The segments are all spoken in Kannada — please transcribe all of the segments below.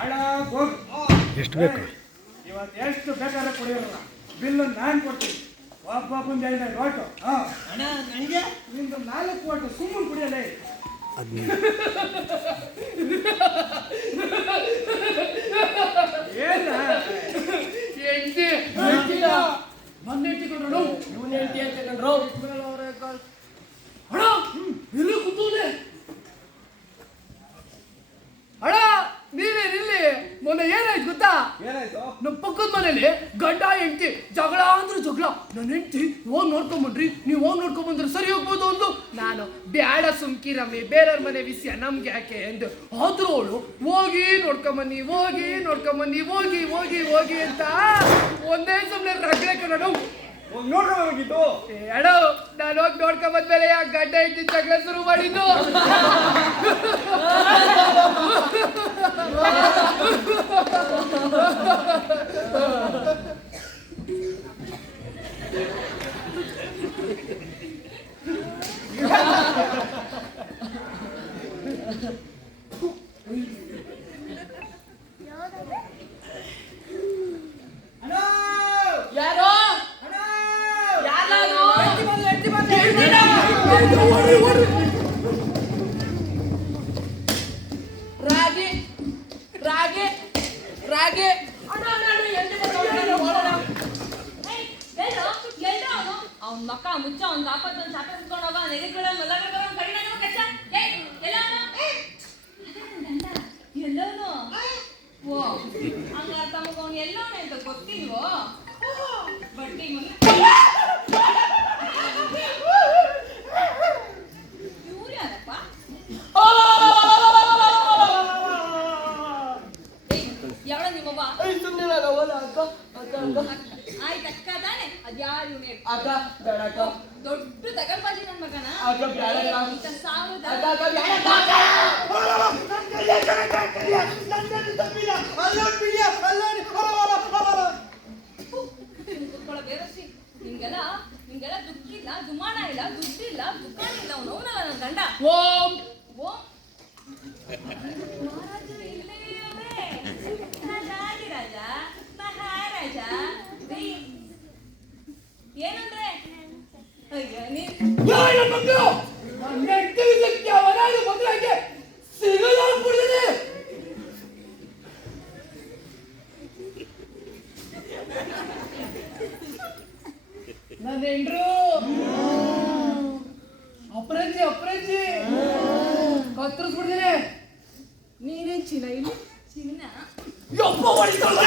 ಅಲ್ಲ ಎಷ್ಟು ಬೇಕು ಇವತ್ತು ಎಷ್ಟು ಬೇಕಾದ್ರೆ ಕುಡಿಯೋಲ್ಲ ಬಿಲ್ಲು ನಾನು ಕೊಡ್ತೀನಿ ಒಬ್ಬೊಬ್ಬಂದು 5 ಓಟು ಅಣ್ಣ ನನಗೆ ನಿಂದು 4 ಓಟು ಸುಮ್ಮನೆ ಕುಡಿಯಲೇ ಏನ ಎಂಟಿ ಮೊನ್ನೆ ಇಟ್ಟುಕೊಂಡ್ರು ಇವನು ಎಂಟಿ ಅಂತ ಕಂಡ್ರು ಅಣ್ಣ ಇಲ್ಲಿ ಕೂತೂನೆ ಅಣ್ಣ ನೀನೇ ಇಲ್ಲಿ ಮೊನ್ನೆ ಏನಾಯ್ತು ಗೊತ್ತಾ? ಏನಾಯ್ತು? ನಮ್ಮ ಪಕ್ಕದ ಮನೇಲಿ ಗಂಡ ಹೆಂಡತಿ ಜಗಳ ಅಂದ್ರೆ ಜಗಳ. ನನ್ನ ಹೆಂಡತಿ ಹೋಗಿ ನೋಡ್ಕೊಂಬನ್ರಿ, ನೀವು ಹೋಗಿ ನೋಡ್ಕೊಂಬಂದ್ರೆ ಸರಿ ಹೋಗ್ಬೋದು ಒಂದು. ನಾನು ಬ್ಯಾಡ ಸುಮ್ಕಿರಮ್ಮಿ, ಬೇರೆಯವ್ರ ಮನೆ ವಿಷಯ ನಮ್ಗೆ ಯಾಕೆ ಎಂದು. ಆದ್ರೂ ಅವಳು ಹೋಗಿ ನೋಡ್ಕೊಂಬನ್ನಿ ಹೋಗಿ ನೋಡ್ಕೊಂಬನ್ನಿ ಹೋಗಿ ಹೋಗಿ ಹೋಗಿ ಅಂತ ಒಂದೇ ಸುಮ್ಮನೆ ರಗಳೆ ಕಣೋ. ನೋಡ್ಕೊಂಡೋಗಿದ್ದು ಅಣ್ಣ ನಾನು ಹೋಗಿ ನೋಡ್ಕೊಂಬಂದ್ಮೇಲೆ ಆ ಗಂಡ ಹೆಂಡತಿ ಜಗಳ ಶುರು ಮಾಡಿದ್ದು. ಯಾರೋ ರಾಗಿ ರಾಗಿ ರಾಗಿ ಅವ್ನ ಮಕ್ಕ ಮುಚ್ಚ ಅವ್ನ ಕಾಪತ್ ಒಂದು ಚಾಪೆ ಕುತ್ಕೊಂಡೋಗ ನೆಗೆಗಳ ಮಲ್ಲಗಳ ಕಡಿಮೆ ಕೆಟ್ಟ ಎಲ್ಲವನು ಓ ಹಂಗಾರ ತಮಗ ಅವ್ನು ಎಲ್ಲವನೇ ಅಂತ ಗೊತ್ತಿಲ್ವೋ ಬಟ್ಟಿ ಮುಂದೆ ಇವ್ರು ಯಾರಪ್ಪ? ಯಾವಳ ನಿಮ್ಮವ್ವ? ಆಯ್ತು ಅಕ್ಕ ತಾನೆ ಅದ್ಯಾರು ಇವನೇ ದೊಡ್ಡ ತಗಲ್ಬಾಜಿ ನನ್ನ ಮಗನ ಇಂಥ ಸಾವಿರದ ಕುತ್ಕೊಳ್ಳೋ ಬೇರಸಿ ನಿಮ್ಗೆಲ್ಲ ದುಃಖಿಲ್ಲ ದುಮಾನ ಇಲ್ಲ ದುಡ್ಡಿಲ್ಲ ದುಕಾನ ಇಲ್ಲ ಅವನು ಅವನಲ್ಲ ನನ್ನ ಗಂಡ. ಓಂ ಓಂ ಮಹಾರಾಜರು ಇಲ್ಲೇ ಅವರೇ ರಾಜ ಮಹಾರಾಜ ಏನಂದ್ರೆ ಅಯ್ಯ ನೀನು ಮಕ್ಕಳು ಮಕ್ಕಳಿಗೆ ಸಿಗಲ್ಲ ಬಿಡಿದೆ. ನನ್ನ ಹೆಂಡ್ರು ಅಪ್ರಂಜಿ ಕತ್ತರಿಸ್ಬಿಡ್ತೀನಿ. ನೀನೇನ್ ಚಿನ್ನ ಇಲ್ಲಿ ಚಿನ್ನ ಯಪ್ಪ ಹೊಡಿತಾಳ.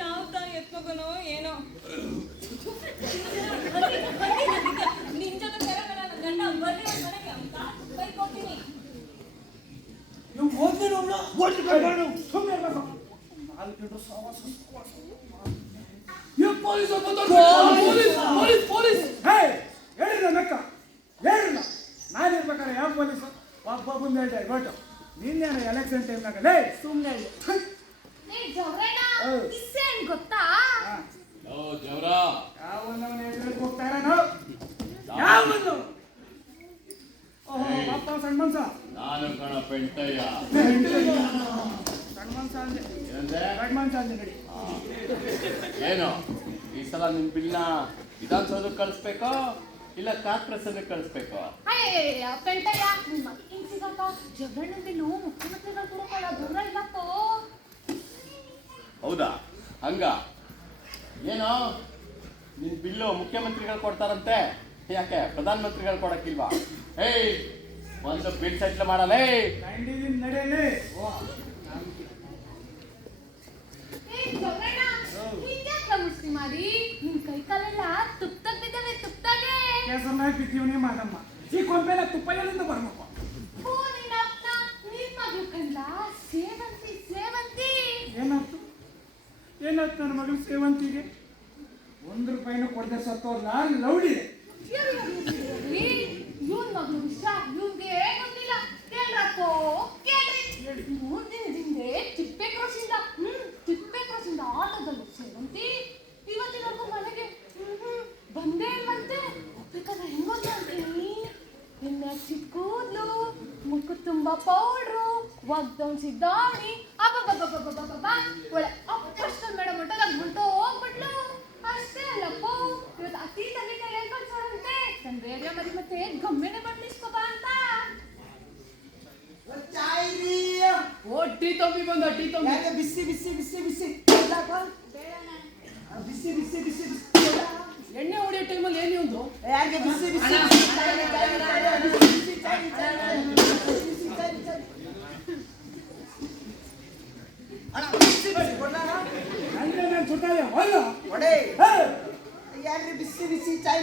ಯಾವ್ದ ಎತ್ಮಗನೋ ಏನೋ ನಿನ್ ಜೊತೆ ಸೇರಬೇಡ ನನ್ನ ಗಂಡ ಬರ್ರಿ ಅವ್ನ ಮನೆಗೆ ಅಂತ ಬೈಕ್ ಹೋಗ್ತೀನಿ. ನೀವು ಹೋದ್ಮೇಲೆ ಅವಳ ಸುಮ್ಮನೆ ಇರ್ಬೇಕು. 4 ಗಂಟೆ ಸವಾಸ ಪೊಲೀಸ್ ಹೇಳಿಲ್ಲ ಮೆಕ್ಕ ಹೇಳಿಲ್ಲ ನಾನು ಇರ್ಬೇಕಾರೆ ಯಾವ ಪೊಲೀಸ್ ಒಬ್ಬೊಬ್ಬಂದು 2 ಓಟು. ನಿನ್ನೇನು ಎಲೆಕ್ಷನ್ ಟೈಮ್ನಾಗ ಲೇ ಸುಮ್ಮನೆ ಗೊತ್ತಾ? ಯಾವನವನ ಎದುರಿಗೆ ಹೋಗ್ತಾ ಇರೋನು ಯಾವನು? ಓಹೋ ಅಪ್ಪ ಸಣ್ಣ ಮನ್ಸ ನಾನು ಕಣ ಪೆಂಟಯ್ಯ ಸಣ್ಣ ಮನ್ಸ ಅಂದೆ ಏನಂದೆ? ದೊಡ್ಡ ಮನ್ಸ ಅಂದೆ ನಡಿ. ಏನು ಈ ಸಲ ನಿಮ್ ಬಿಲ್ನ ವಿಧಾನಸೌಧಕ್ಕೆ ಕಳಿಸ್ಬೇಕೋ ಇಲ್ಲ ಕಾನ್ಫರೆನ್ಸ್ ಕಳಿಸ್ಬೇಕೋ? ಪೆಂಟಯ್ಯ ನಿಮ್ಮ ಹಿಂಗ್ ಸಿಗಕ್ಕ ಜಗಳನ ಬಿಲ್ಲು ಮುಖ್ಯಮಂತ್ರಿಗಳು ಕೊಡೋಕಲ್ಲ ದೂರ ಇಲ್ಲಕ್ಕೋ. ಹೌದಾ? ಹಂಗ ಏನೋ ನಿನ್ ಬಿಲ್ಲು ಮುಖ್ಯಮಂತ್ರಿಗಳು ಕೊಡ್ತಾರಂತೆ, ಯಾಕೆ ಪ್ರಧಾನಮಂತ್ರಿಗಳು ಕೊಡಕ್ಕಿಲ್ವಾ? ಏಯ್ ಒಂದು ಬಿಲ್ ಸೆಟ್ಲ್ ಮಾಡಲೇ. ನಡೆಯಲಿ ಮಾಡಿ ನಿನ್ ಕೈ ಕಾಲೆಲ್ಲ ತುಪ್ತಾಗ ಬಿದ್ದಾವೆ ತುಪ್ತಾಗೆ ಕೆಸರನ್ನ ಬಿದ್ದೀವನೇ ಮಾಡಮ್ಮ. ಈ ಕೊಂಬೆಲ್ಲ ತುಪ್ಪ ಎಲ್ಲಿಂದ ಬರ್ಬೇಕು? ಏನಾಯ್ತು ನನ್ನ ಮಗಳು ಸೇವಂತಿಗೆ? 1 ರೂಪಾಯಿನೂ ಕೊಡದೆ ಸತ್ತೋರ್ ನಾನು ಲೌಡಿ. ಇವನ್ ಮಗಳು ವಿಷ ಇವನ್ ಹಸಿ ಕೂದ್ಲು, ಮುಖ ತುಂಬಾ ಪೌಡ್ರು, ಒಗ್ದೊಂದ್ ಸಿದ್ದಾವಣಿ, ಅಬ್ಬಬ್ಬಬ್ಬಬ್ಬಬ್ಬಬ್ಬ, ಒಳ್ಳೆ ಅಪ್ಪಷ್ಟೊಂದು ಮೇಡಮ್ ಉಂಟು, ನಂಗೆ ಹೊಂಟು ಹೋಗ್ಬಿಟ್ಲು. ಅಷ್ಟೇ ಅಲ್ಲಪ್ಪ, ಇವತ್ತು ಅತಿ ತಲೆಗೆ ಹೇಳ್ಕೊಳ್ಸೋರಂತೆ ನನ್ ರೇಡಿಯೋ ಮರಿ ಮತ್ತೆ ಗಮ್ಮೆನೆ ಬಡ್ಲಿಸ್ಕೊಬ ಅಂತ. ಓ ಟೀ ತಂಬಿ ಬಂದ, ಟೀ ತಂಬಿ. ಬಿಸಿ ಬಿಸಿ ಬಿಸಿ ಬಿಸಿ ಬಿಸಿ ಬಿಸಿ ಬಿಸಿ ಎಣ್ಣೆ ಹೊಡಿಯೋ ಟೈಮಲ್ಲಿ ಏನು ಒಂದು ಯಾರಿಗೆ ಬಿಸಿ ಬಿಸಿ ಅಂದ್ರೆ ನಾನು ಸುತ್ತಾಯ ಅಲ್ಲ ಒಡೆ ಯಾರ್ರಿ ಬಿಸಿ ಬಿಸಿ ಚಾಯ್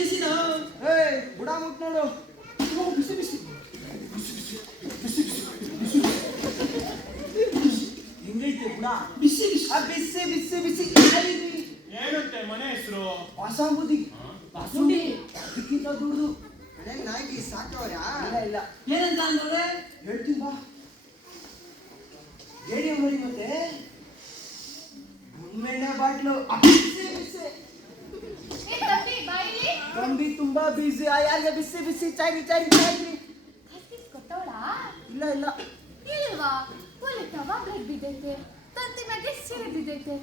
ಬಿಸಿನ ಬುಡ ಮುಟ್ ನೋಡು ಬಿಸಿ ಬಿಸಿ ಹೆಂಗೈತೆ ಬುಡ ಬಿಸಿ ಬಿಸಿ ಬಿಸಿ ಬಿಸಿ ಬಿಸಿ ಏನಂತೆ ಮನೆ ಹೆಸರು? ಹೊಸ ಬುದ್ಧಿ ಬಾಸುಂಡಿ ಅದಕ್ಕಿಂತ ದುಡ್ದು ಮನೆಗೆ ನಾಯಿ ಸಾಕವ್ರಾ ಇಲ್ಲ ಏನಂತ ಅಂದ್ರೆ ಹೇಳ್ತೀನಿ ಬಾ ರೇಡಿಯೋ ಮರಿ ಮತ್ತೆ ಗುಮ್ಮೆಣ್ಣೆ ಬಾಟ್ಲು ಬಿಸಿ ಬಿಸಿ ಏ ತಪ್ಪಿ ಬಾಯಿಲಿ ತಂಬಿ ತುಂಬಾ ಬಿಸಿ ಯಾರಿಗೆ ಬಿಸಿ ಬಿಸಿ ಚಾಯ್ರಿ ಚಾಯ್ರಿ ಚಾಯ್ರಿ ಕಸ್ಕಿಸ್ ಕೊಟ್ಟವಳಾ? ಇಲ್ಲ ಇಲ್ಲ ಇಲ್ವಾ? ಒಳ್ಳೆ ತವಾ ಬ್ರೆಡ್ ಬಿದ್ದೈತೆ, ತಂತಿ ಮ್ಯಾಗೆ ಸೀರೆ ಬಿದ್ದೈತೆ.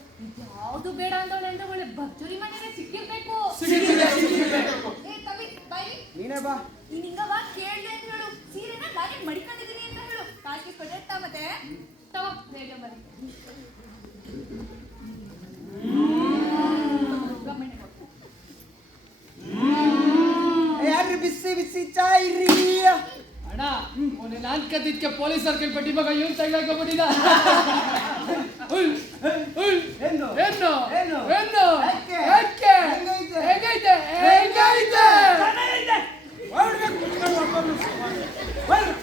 ಯಾವ್ದು ಬೇಡ ಅಂದವಳೆ ಅಂದ್ರೆ ಒಳ್ಳೆ ಭರ್ಜರಿ ಮನೆಗೆ ಸಿಕ್ಕಿರ್ಬೇಕು. ಏ ತವಿ ಬಾಯಿ ನೀನೇ ಬಾ ನೀನ್ ಹಿಂಗವಾ ಕೇಳ್ದೆ ಅಂತ ಹೇಳು. ಸೀರೆನ ನಾನೇ ಮಡಿಕೊಂಡಿದ್ದೀನಿ ಅಂತ ಹೇಳು. ಕಾಲ್ಕಿಸ್ ಕೊಟ್ಟೆ ಮತ್ತೆ ತವ ರೇಡಿಯೋ ಮರಿ ಗಮ್ಮನೆ ಕೊಟ್ಟು. ಯಾರ್ರಿ ಬಿಸಿ ಬಿಸಿ ಚಾಯ್ರಿ ಅಣ್ಣ ಮೊನ್ನೆ ನಾನ್ ಕದ್ದಿದ್ಕೆ ಪೊಲೀಸರು ಕೇಳ್ಬಿಟ್ಟು ಇವಾಗ ಇವನ್ ತೆಗ್ದಾಕೊಂಡ್ಬಿಟ್ಟಿದ. ಏನು? ಏನು ಏನು? ಏನು ಯಾಕೆ? ಯಾಕೆ? ಹೆಂಗೈತೆ? ಹೆಂಗೈತೆ ಹೆಂಗೈತೆ? ಚೆನ್ನಾಗೈತೆ ಹೊರಡ್ಬೇಕು ಕುತ್ಕೊಂಡು ಒಬ್ಬೊಬ್ರು ಹೊರ್ಡು.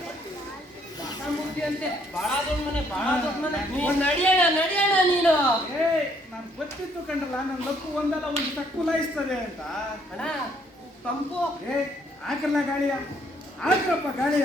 ಬಹಳ ದೊಡ್ಡ ಮನೆ ನೀನು ನಡಿಯೋಣ ನೀನು ಏ ನಾನು ಗೊತ್ತಿತ್ತು ಕಂಡ್ರಲ್ಲ ನನ್ನ ಲಕ್ಕು ಒಂದಲ್ಲ ಒಂದು ತಕ್ಕು ಲಾಯಿಸ್ತದೆ ಅಂತ. ಅಣ್ಣ ತಂಪು ಏ ಹಾಕಲ್ಲ ಗಾಳಿಯ ಹಾಕ್ರಪ್ಪ ಗಾಳಿಯ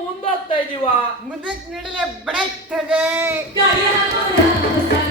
ಮುಂದೋಗ್ತಾ ಇದೀವ ಮುಂದಕ್ಕೆ ನಡಲೆ ಬಡೈತದೆ ಗಾಳಿ ಹಾಕೋಣ